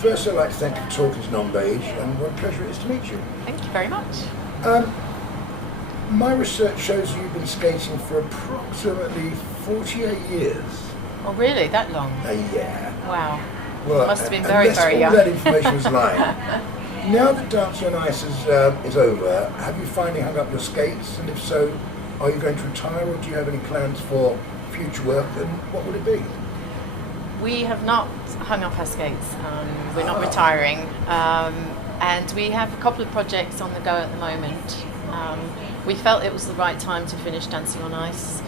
First, I'd like to thank you for talking to Non-Beige, and what a pleasure it is to meet you. Thank you very much. My research shows you've been skating for approximately 48 years. Oh, really? That long? Yeah. Wow. Well, Must have been very, very young. Unless all that information was lying. Now that Dancing on Ice is over, have you finally hung up your skates? And if so, are you going to retire, or do you have any plans for future work, and what would it be? We have not hung up our skates. We're not retiring. And we have a couple of projects on the go at the moment. We felt it was the right time to finish Dancing on Ice.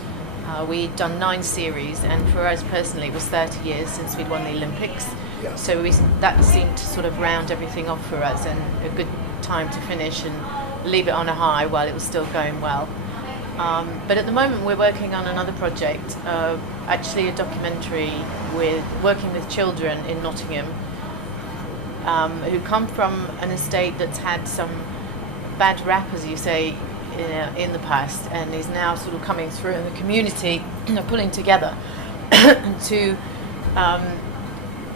We'd done 9 series, and for us personally it was 30 years since we'd won the Olympics. Yeah. So that seemed to sort of round everything off for us, and a good time to finish and leave it on a high while it was still going well. But at the moment we're working on another project, actually a documentary working with children in Nottingham who come from an estate that's had some bad rap, as you say, in the past, and is now sort of coming through in the community and pulling together to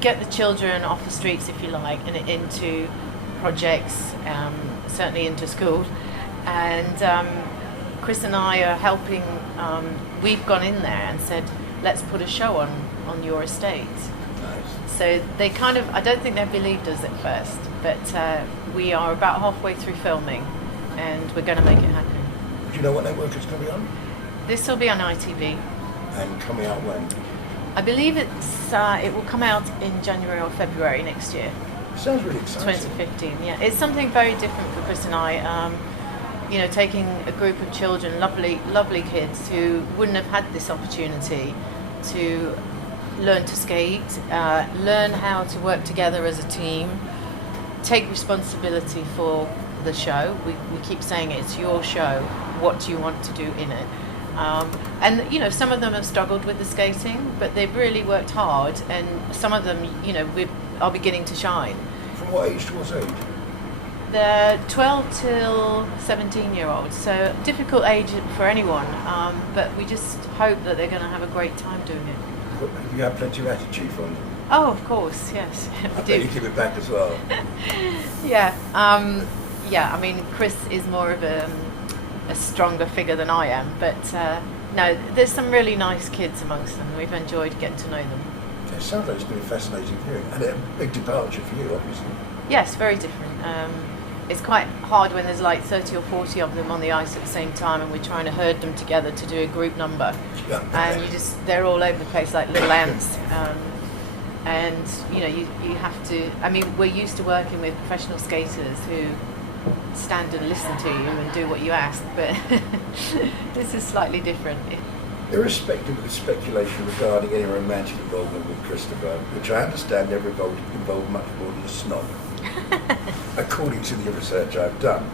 get the children off the streets, if you like, and into projects, certainly into school. And Chris and I are helping. We've gone in there and said, let's put a show on your estate. Nice. So they kind of, I don't think they believed us at first, but we are about halfway through filming, and we're going to make it happen. Do you know what network it's going to be on? This will be on ITV. And coming out when? I believe it will come out in January or February next year. Sounds really exciting. 2015, yeah. It's something very different for Chris and I. Taking a group of children, lovely kids who wouldn't have had this opportunity to learn to skate, learn how to work together as a team, take responsibility for the show. We keep saying it's your show. What do you want to do in it? And some of them have struggled with the skating, but they've really worked hard, and some of them, are beginning to shine. From what age to what age? They're 12 till 17-year-olds, so difficult age for anyone, but we just hope that they're going to have a great time doing it. You have plenty of attitude from them. Oh, of course, yes. I bet you give it back as well. Yeah, I mean, Chris is more of a stronger figure than I am, but no, there's some really nice kids amongst them. We've enjoyed getting to know them. It sounds like it's been a fascinating viewing, and a big departure for you, obviously. Yes, very different. It's quite hard when there's like 30 or 40 of them on the ice at the same time, and we're trying to herd them together to do a group number. Yeah. And they're all over the place like little ants. And you have to, I mean, we're used to working with professional skaters who stand and listen to you and do what you ask, but this is slightly different. Irrespective of the speculation regarding any romantic involvement with Christopher, which I understand never involved much more than a snog, according to the research I've done,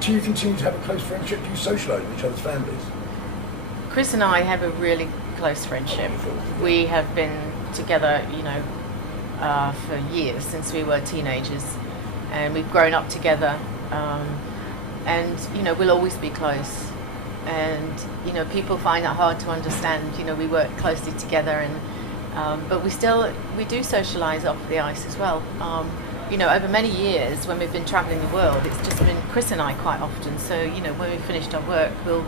do you continue to have a close friendship? Do you socialise with each other's families? Chris and I have a really close friendship. We have been together, for years, since we were teenagers, and we've grown up together, and we'll always be close. And people find that hard to understand. We work closely together, and but we do socialise off the ice as well. Over many years when we've been travelling the world, it's just been Chris and I quite often. So when we've finished our work, we'll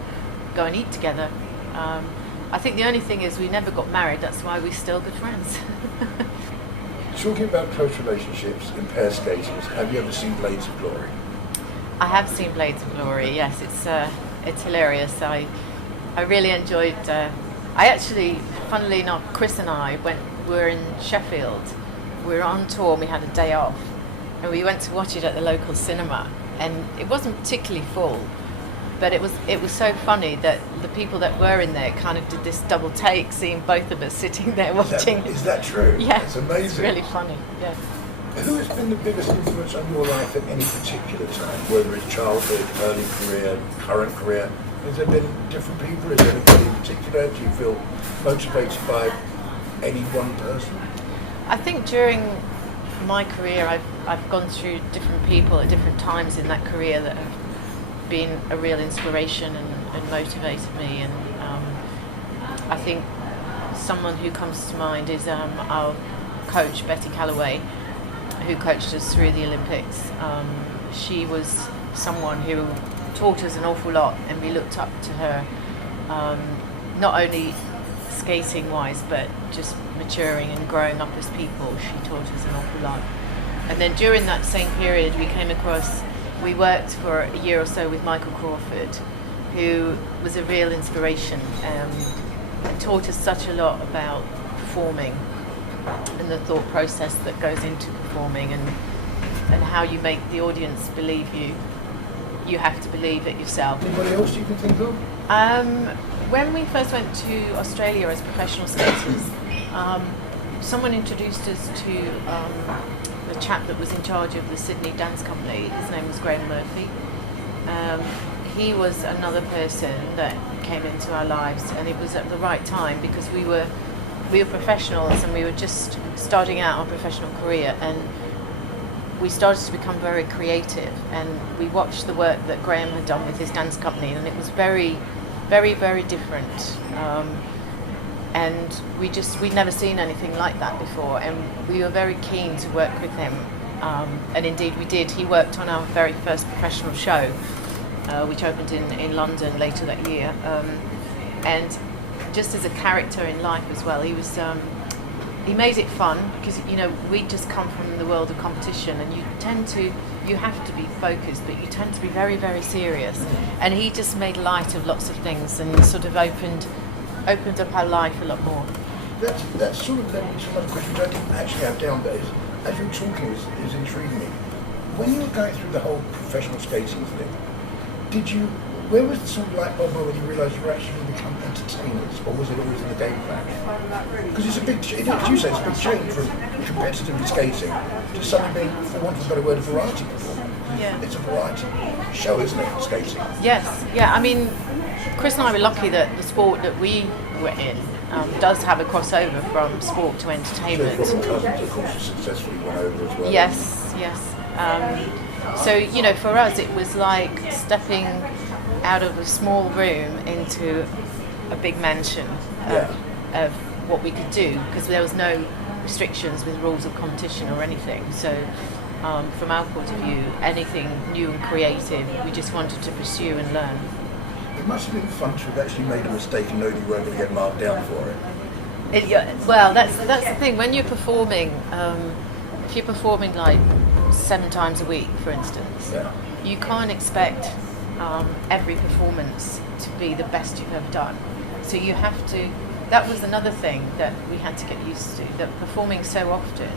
go and eat together. I think the only thing is we never got married. That's why we're still good friends. Talking about close relationships in pair skating, have you ever seen Blades of Glory? I have seen Blades of Glory. Yes, it's hilarious. I really enjoyed. I actually, funnily enough, Chris and I were in Sheffield. We were on tour and we had a day off, and we went to watch it at the local cinema, and it wasn't particularly full, but it was so funny that the people that were in there kind of did this double take, seeing both of us sitting there watching. Is that true? Yeah, it's amazing. It's really funny. Yeah. Who has been the biggest influence on your life at any particular time, whether it's childhood, early career, current career? Has there been different people? Is there anybody in particular? Do you feel motivated by any one person? I think during my career, I've gone through different people at different times in that career that have been a real inspiration and motivated me. And I think someone who comes to mind is our coach, Betty Calloway. who coached us through the Olympics. She was someone who taught us an awful lot, and we looked up to her, not only skating wise, but just maturing and growing up as people. She taught us an awful lot. And then during that same period, we worked for a year or so with Michael Crawford, who was a real inspiration, and taught us such a lot about performing and the thought process that goes into performing, and how you make the audience believe you. You have to believe it yourself. Anybody else you can think of? When we first went to Australia as professional skaters, someone introduced us to the chap that was in charge of the Sydney Dance Company. His name was Graham Murphy. He was another person that came into our lives, and it was at the right time, because we were professionals and we were just starting out our professional career, and we started to become very creative, and we watched the work that Graham had done with his dance company, and it was very, very, very different. And we'd never seen anything like that before, and we were very keen to work with him. And indeed we did. He worked on our very first professional show, which opened in London later that year. And just as a character in life as well, he made it fun, because we just come from the world of competition, and you have to be focused, but you tend to be very, very serious. And he just made light of lots of things, and sort of opened up our life a lot more. That's sort of led me to another question which I didn't actually have down there. As you were talking, it was intriguing me. When you were going through the whole professional skating thing, where was the sort of light bulb when you realised you were actually going to become entertainers, or was it always in the game plan? Because it's a big, as you say, it's a big change from competitive skating to suddenly being, for want of a better word, a variety performer. Yeah. It's a variety show, isn't it, skating? Yes, yeah. I mean, Chris and I were lucky that the sport that we were in does have a crossover from sport to entertainment. Robin Cousins, of course, successfully went over as well. Yes. So, for us it was like stepping out of a small room into a big mansion of what we could do, because there was no restrictions with rules of competition or anything. So from our point of view, anything new and creative, we just wanted to pursue and learn. It must have been fun to have actually made a mistake and know that you weren't going to get marked down for it. Well, that's the thing. When you're performing, if you're performing like 7 times a week, for instance, you can't expect every performance to be the best you've ever done. So you have to. That was another thing that we had to get used to. That performing so often,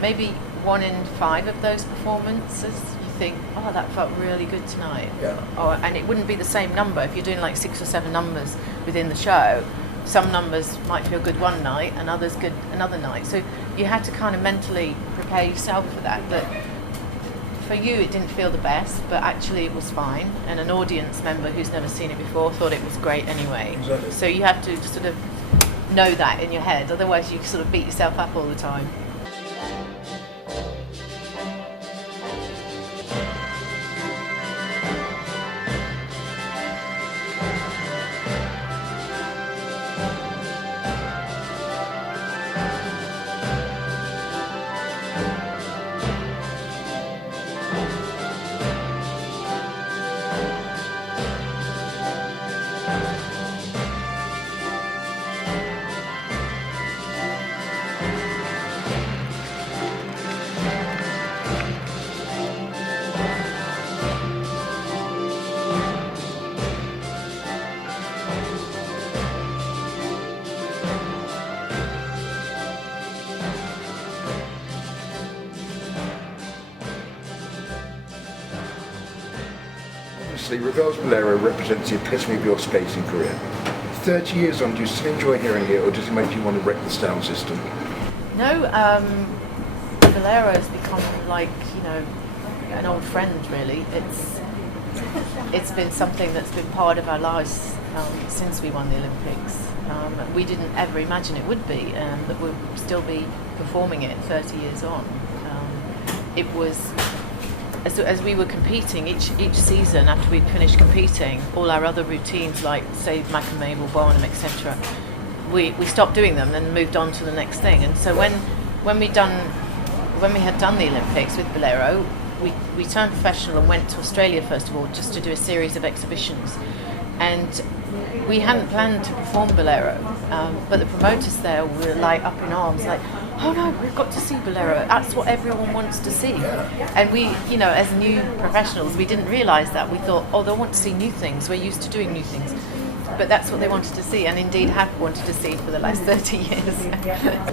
maybe 1 in 5 of those performances, you think, oh, that felt really good tonight. Yeah. And it wouldn't be the same number if you're doing like 6 or 7 numbers within the show. Some numbers might feel good one night and others good another night. So you had to kind of mentally prepare yourself for that. But for you, it didn't feel the best, but actually it was fine. And an audience member who's never seen it before thought it was great anyway. Exactly. So you have to sort of know that in your head. Otherwise, you sort of beat yourself up all the time. Revel's Bolero represents the epitome of your skating career. 30 years on, do you still enjoy hearing it, or does it make you want to wreck the sound system? No, Bolero has become like, an old friend really. It's been something that's been part of our lives since we won the Olympics. We didn't ever imagine it would be, that we'd still be performing it 30 years on. It was as we were competing each season, after we'd finished competing, all our other routines like say Macamable, Barnum, etc., we stopped doing them and moved on to the next thing. And so when when we had done the Olympics with Bolero, we turned professional and went to Australia first of all just to do a series of exhibitions. And we hadn't planned to perform Bolero, but the promoters there were like up in arms, like, oh no, we've got to see Bolero. That's what everyone wants to see. And we, as new professionals, we didn't realise that. We thought, oh, they want to see new things. We're used to doing new things. But that's what they wanted to see, and indeed have wanted to see for the last 30 years.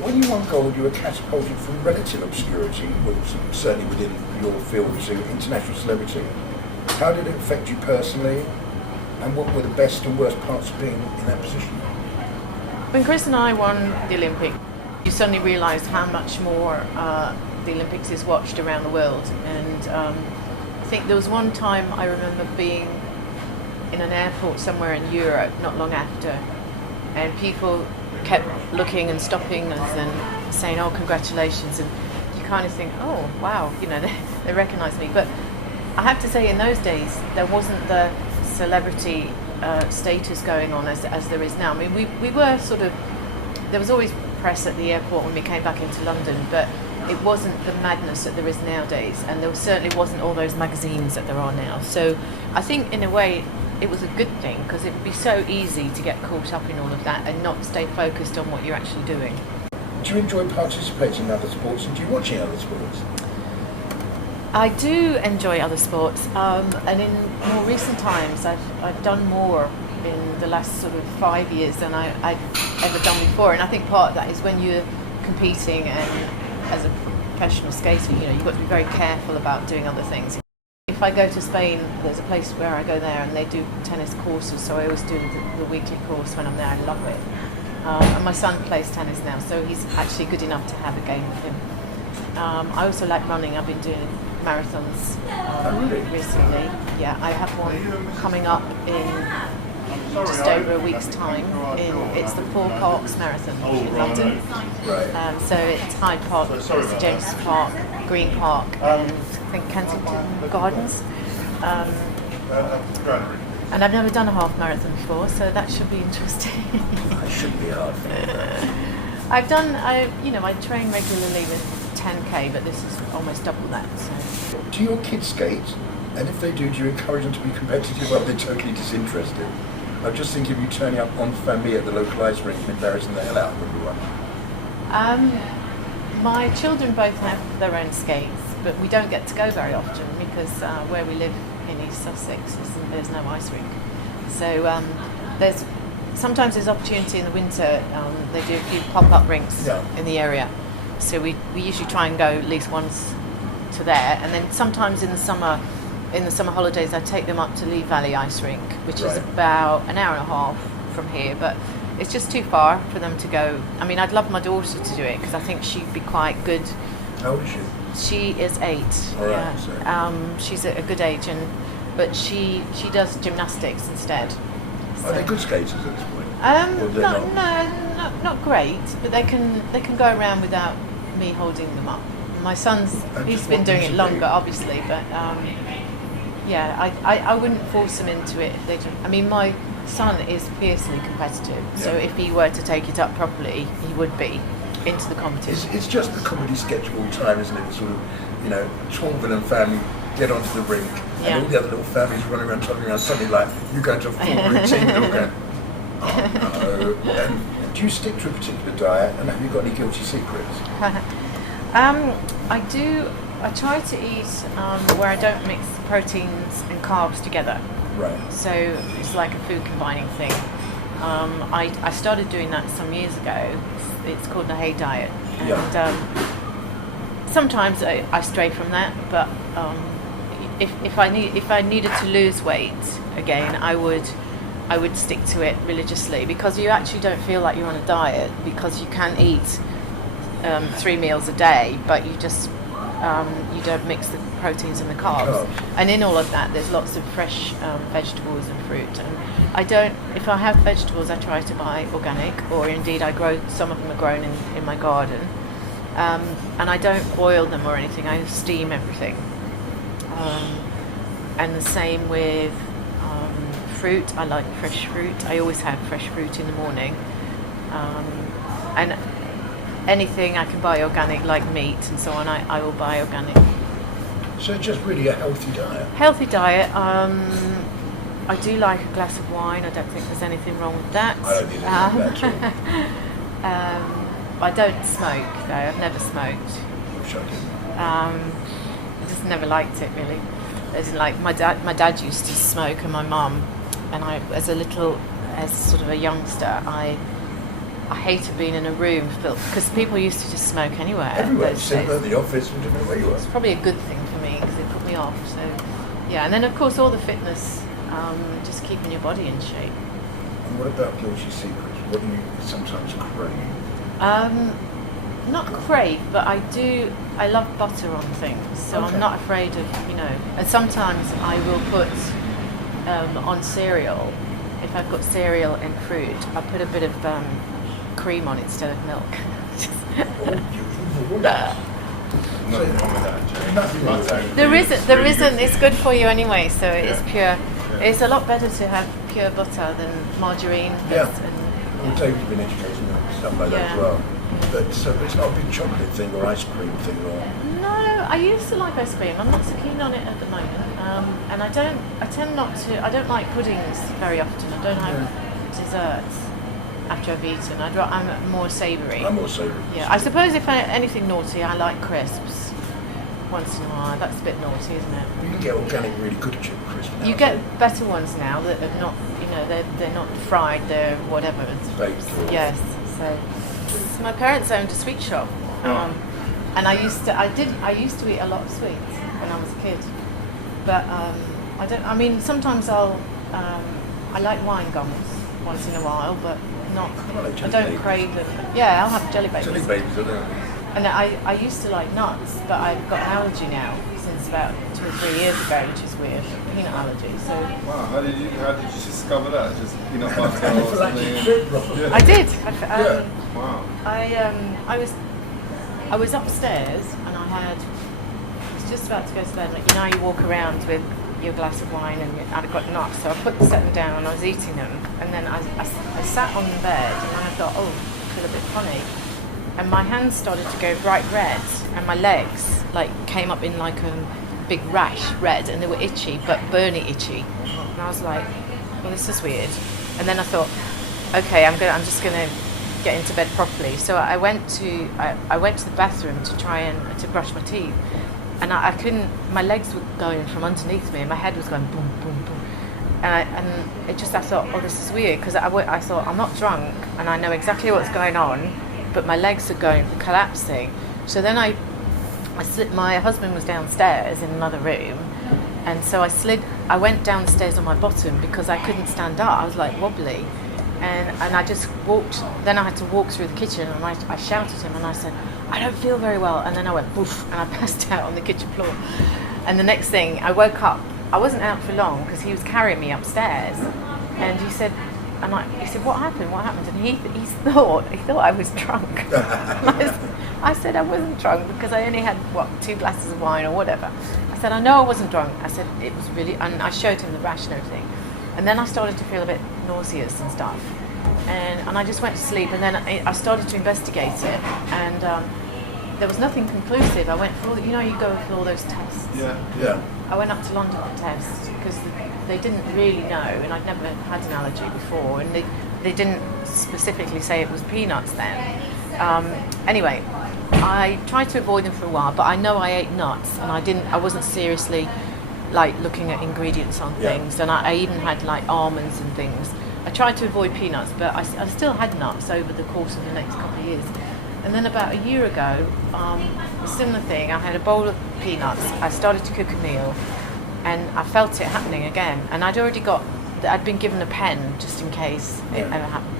When you won gold, you were catapulted from relative obscurity, well, certainly within your field, to international celebrity. How did it affect you personally, and what were the best and worst parts of being in that position? When Chris and I won the Olympics, you suddenly realised how much more the Olympics is watched around the world. And I think there was one time I remember being in an airport somewhere in Europe not long after, and people kept looking and stopping us and saying, oh, congratulations, and you kind of think, oh wow, they recognise me. But I have to say, in those days there wasn't the celebrity status going on as there is now. I mean, we were sort of, there was always press at the airport when we came back into London, but it wasn't the madness that there is nowadays, and there certainly wasn't all those magazines that there are now. So I think in a way it was a good thing, because it would be so easy to get caught up in all of that and not stay focused on what you're actually doing. Do you enjoy participating in other sports, and do you watch any other sports? I do enjoy other sports, and in more recent times I've done more in the last sort of 5 years than I've ever done before. And I think part of that is when you're competing and as a professional skater, you've got to be very careful about doing other things. If I go to Spain, there's a place where I go there and they do tennis courses, so I always do the weekly course when I'm there. I love it. And my son plays tennis now, so he's actually good enough to have a game with him. I also like running. I've been doing marathons recently. Yeah, I have one coming up in just over a week's time. It's the Four Parks Marathon in London. So it's Hyde Park, St James's Park, Green Park, and I think Kensington Gardens. And I've never done a half marathon before, so that should be interesting. That should be hard. I train regularly with 10k, but this is almost double that. So. Do your kids skate? And if they do you encourage them to be competitive, or are they totally disinterested? I'm just thinking of you turning up on family at the local ice rink and embarrassing the hell out of everyone. My children both have their own skates, but we don't get to go very often because where we live in East Sussex, there's no ice rink. So sometimes there's opportunity in the winter. They do a few pop-up rinks in the area. So we usually try and go at least once to there, and then sometimes in the summer holidays I take them up to Lee Valley Ice Rink, which is about an hour and a half from here, but it's just too far for them to go. I mean, I'd love my daughter to do it because I think she'd be quite good. How old is she? She is 8. She's at a good age, but she does gymnastics instead. So. Are they good skaters at this point? Not great, but they can go around without me holding them up. My son's, he's been doing it longer, obviously, but I wouldn't force them into it. My son is fiercely competitive, so if he were to take it up properly, he would be into the competition. It's just the comedy sketch of all time, isn't it? Sort of, Torvil and family get onto the rink, and all the other little families running around, toddling around, suddenly like, you go into a full routine, and all going, oh no. And do you stick to a particular diet, and have you got any guilty secrets? I do. I try to eat where I don't mix proteins and carbs together. Right. So it's like a food combining thing. I started doing that some years ago. It's called the Hay Diet, and sometimes I stray from that. But if I needed to lose weight again, I would stick to it religiously, because you actually don't feel like you're on a diet, because you can eat 3 meals a day, but you just you don't mix the proteins and the carbs. And in all of that, there's lots of fresh vegetables and fruit. And if I have vegetables, I try to buy organic, or indeed some of them are grown in my garden. And I don't boil them or anything, I steam everything. And the same with fruit. I like fresh fruit. I always have fresh fruit in the morning. And anything I can buy organic, like meat and so on, I will buy organic. So just really a healthy diet. Healthy diet. I do like a glass of wine. I don't think there's anything wrong with that. I don't need anything like that at all. I don't smoke though. I've never smoked. Shocking. I just never liked it really. As in, like my dad used to smoke, and my mum, and I, as sort of a youngster, I hated being in a room filled, because people used to just smoke anywhere. Everywhere, similar in the office, and different where you were. It's probably a good thing for me because it put me off. So yeah, and then of course all the fitness, just keeping your body in shape. And what about guilty secrets? What do you sometimes crave? Not crave, but I love butter on things, so Okay. I'm not afraid of, and sometimes I will put on cereal, if I've got cereal and fruit, I'll put a bit of cream on it instead of milk. Nothing wrong with that, Jayne. Nothing wrong with that. There isn't, it's good for you anyway, so it's pure. It's a lot better to have pure butter than margarine. Yeah. And Well, David's been educating me on stuff like that as well. But it's not a big chocolate thing or ice cream thing or... No, I used to like ice cream. I'm not so keen on it at the moment. And I don't like puddings very often. I don't have desserts after I've eaten. I'm more savoury. I'm more savoury. Yeah, I suppose if anything naughty, I like crisps once in a while. That's a bit naughty, isn't it? You can get organic, really good chip crisps now. You get better ones now that are not, they're not fried, they're whatever. Baked or... Yes, so my parents owned a sweet shop, and I used to eat a lot of sweets when I was a kid, but sometimes I like wine gums once in a while, but not, I don't crave them. Yeah, I'll have jelly babies. Jelly babies, I don't know. And I used to like nuts, but I've got an allergy now since about 2 or 3 years ago, which is weird, peanut allergy. So wow, how did you discover that? Just peanut butter or something? I did. Wow. I was upstairs and I was just about to go to bed. Like, you walk around with your glass of wine and I'd got nuts, so I set them down and I was eating them. And then I sat on the bed and I thought, oh, I feel a bit funny. And my hands started to go bright red, and my legs came up in like a big rash, red, and they were itchy, but burny itchy. And I was like, well, this is weird. And then I thought, okay, I'm just gonna get into bed properly. So I went to the bathroom to try to brush my teeth, and I couldn't. My legs were going from underneath me, and my head was going boom, boom, boom. And I thought, oh, this is weird, because I thought I'm not drunk, and I know exactly what's going on, but my legs are collapsing. So then I slid. My husband was downstairs in another room, and so I went down the stairs on my bottom because I couldn't stand up. I was like wobbly, and I just walked. Then I had to walk through the kitchen, and I shouted at him, and I said, I don't feel very well. And then I went poof, and I passed out on the kitchen floor. And the next thing, I woke up. I wasn't out for long because he was carrying me upstairs, and he said, what happened? What happened? And he thought I was drunk. I said I wasn't drunk because I only had 2 glasses of wine or whatever. I said I know I wasn't drunk. I said it was really, and I showed him the rash and everything. And then I started to feel a bit nauseous and stuff, and I just went to sleep. And then I started to investigate it, and there was nothing conclusive. I went for all, you go for all those tests. Yeah. I went up to London for tests because they didn't really know, and I'd never had an allergy before, and they didn't specifically say it was peanuts then. Anyway, I tried to avoid them for a while, but I know I ate nuts, and I wasn't seriously looking at ingredients on things, and I even had almonds and things. I tried to avoid peanuts, but I still had nuts over the course of the next couple of years. And then about a year ago, a similar thing, I had a bowl of peanuts, I started to cook a meal, and I felt it happening again. And I'd been given a pen just in case it ever happened.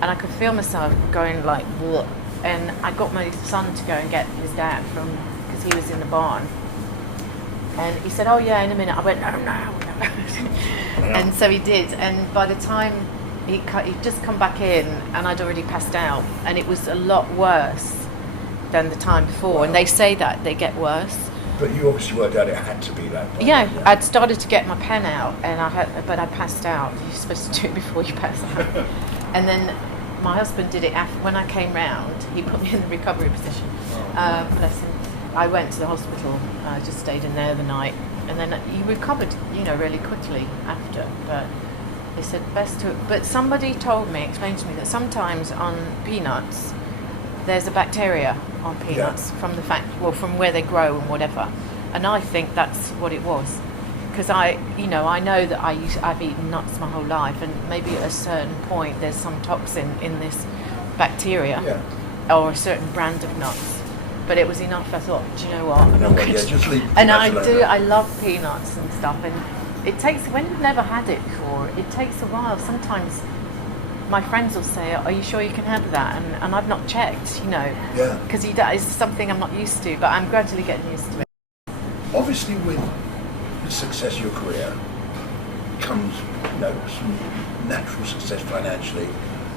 And I could feel myself going bleh. And I got my son to go and get his dad because he was in the barn. And he said, oh yeah, in a minute. I went, no. And so he did. And by the time he'd just come back in, and I'd already passed out. And it was a lot worse than the time before. Wow. And they say that they get worse. But you obviously worked out it had to be that. Yeah, I'd started to get my pen out, but I passed out. You're supposed to do it before you pass out. And then my husband did it when I came round. He put me in the recovery position. Bless him. I went to the hospital. I just stayed in there the night, and then he recovered, really quickly after. But they said best to. But somebody explained to me that sometimes on peanuts, there's a bacteria on peanuts from from where they grow and whatever. And I think that's what it was. Because I know that I've eaten nuts my whole life, and maybe at a certain point there's some toxin in this bacteria or a certain brand of nuts. But it was enough. I thought, do you know what? Just leave. And I love peanuts and stuff. And it takes, when you've never had it before, it takes a while. Sometimes my friends will say, "Are you sure you can have that?" And I've not checked, because that is something I'm not used to. But I'm gradually getting used to it. Obviously, with the success of your career comes, some natural success financially.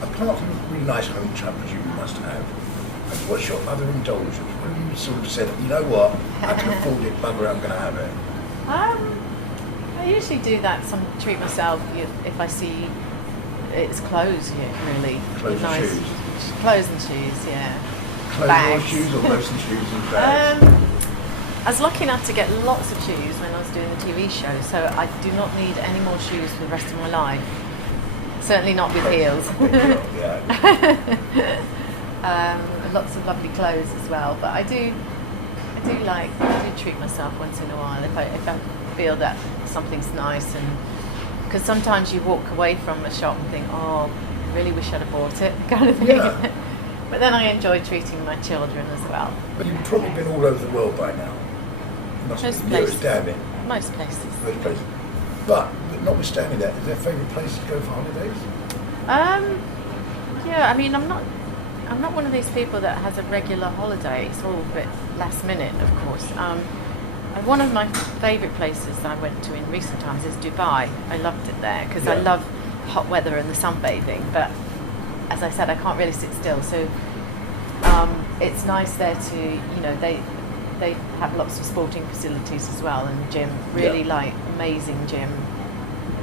Apart from a really nice home, which I presume you must have, what's your other indulgence? When you sort of said, you know what, I can afford it, bugger it, I'm going to have it. I usually do that. Treat myself if I see it's clothes. Really. Clothes and shoes. Clothes and shoes. Yeah. Clothes bags. or shoes, or mostly shoes and bags. I was lucky enough to get lots of shoes when I was doing the TV show, so I do not need any more shoes for the rest of my life. Certainly not with heels. Lots of lovely clothes as well, but I do treat myself once in a while if I feel that something's nice, and because sometimes you walk away from a shop and think, oh, really wish I'd have bought it, kind of thing. Yeah. But then I enjoy treating my children as well. But you've probably been all over the world by now. Most places. Most places. But notwithstanding that, is there a favourite place to go for holidays? Yeah, I mean, I'm not one of these people that has a regular holiday. It's all a bit last minute, of course. And one of my favourite places I went to in recent times is Dubai. I loved it there because I love hot weather and the sunbathing. But as I said, I can't really sit still. So it's nice there to, they have lots of sporting facilities as well, and gym, really amazing gym.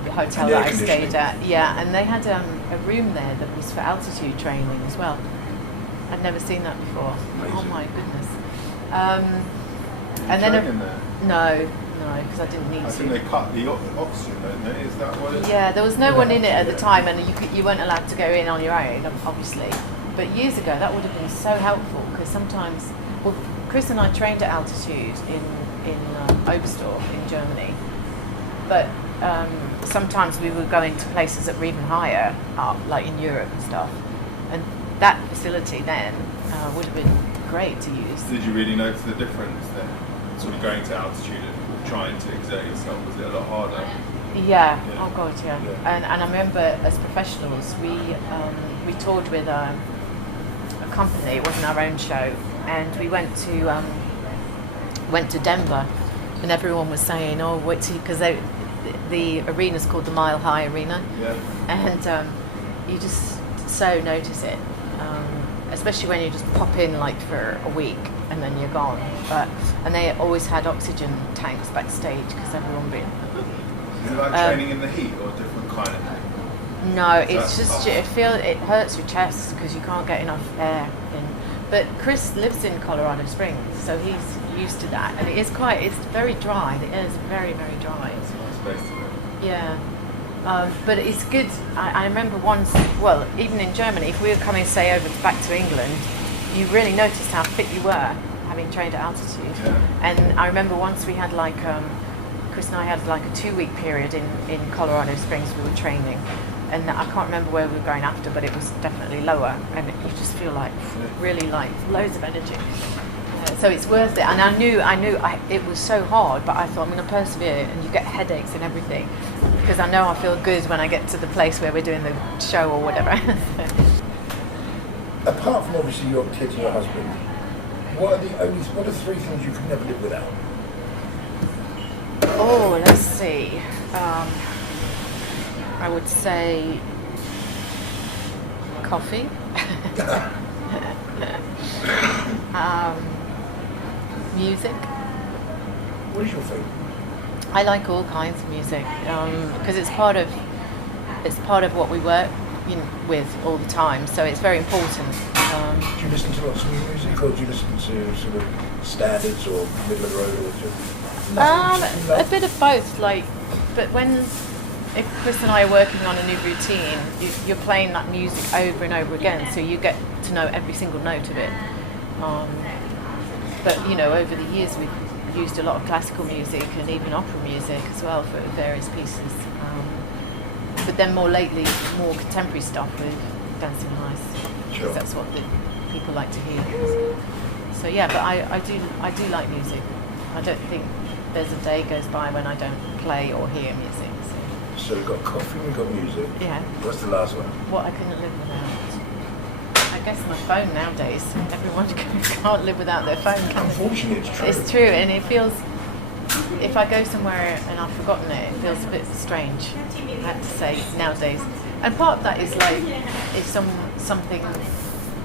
The hotel that I stayed at, and they had a room there that was for altitude training as well. I'd never seen that before. Amazing. Oh my goodness. And then no, because I didn't need to. I think they cut the oxygen, don't they? Is that what it is? Yeah, there was no one in it at the time, and you weren't allowed to go in on your own, obviously. But years ago, that would have been so helpful, because sometimes, Chris and I trained at altitude in Oberstdorf in Germany, but sometimes we would go into places that were even higher up, like in Europe and stuff, and that facility then would have been great to use. Did you really notice the difference then, sort of going to altitude and trying to exert yourself? Was it a lot harder? Yeah. Oh God, yeah. And I remember as professionals, we toured with a company. It wasn't our own show, and we went to Denver, and everyone was saying, "Oh, wait till," because the arena's called the Mile High Arena, and you just so notice it, especially when you just pop in like for a week and then you're gone. And they always had oxygen tanks backstage because everyone been. Is it like training in the heat or a different kind of thing? No, it's just it hurts your chest because you can't get enough air in. But Chris lives in Colorado Springs, so he's used to that, and it's very dry. The air is very, very dry. It's a nice place to live. Yeah. But it's good. I remember once, even in Germany, if we were coming, say, back to England, you really noticed how fit you were, having trained at altitude. Yeah. And I remember once we had Chris and I had a 2-week period in Colorado Springs. We were training, and I can't remember where we were going after, but it was definitely lower, and you just feel really loads of energy. So it's worth it, and I knew it was so hard, but I thought I'm going to persevere, and you get headaches and everything, because I know I feel good when I get to the place where we're doing the show or whatever. Apart from obviously your kids and your husband, what are 3 things you could never live without? Oh, let's see. I would say coffee. Music. What is your favourite? I like all kinds of music because it's part of what we work with all the time. So it's very important. Do you listen to lots of new music, or do you listen to sort of standards or middle of the road, or just nothing? A bit of both. But if Chris and I are working on a new routine, you're playing that music over and over again, so you get to know every single note of it. But over the years we've used a lot of classical music and even opera music as well for various pieces. But then more lately, more contemporary stuff with Dancing Lights. Sure. Because that's what the people like to hear. So yeah, but I do like music. I don't think there's a day goes by when I don't play or hear music. So we've got coffee, we've got music. Yeah. What's the last one? What I couldn't live without. I guess my phone nowadays. Everyone can't live without their phone. Unfortunately, it's true. It's true, and it feels. If I go somewhere and I've forgotten it, it feels a bit strange. I have to say nowadays. And part of that is like if something.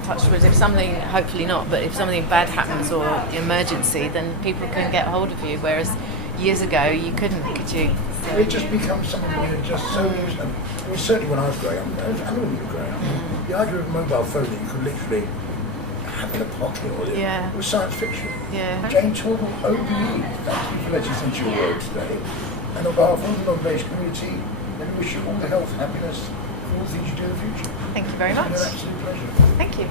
Touch wood, if something, hopefully not, but if something bad happens or emergency, then people can get hold of you, whereas years ago you couldn't, could you? So it just becomes something we're just so used to. I mean, certainly when I was growing up, and when you were growing up, the idea of a mobile phone that you could literally have in a pocket or it was science fiction. Yeah. Jayne Torvil, OBE, thank you for letting us into your world today. And on behalf of the non-based community, let me wish you all the health, happiness, all the things you do in the future. Thank you very much. It's been an absolute pleasure. Thank you.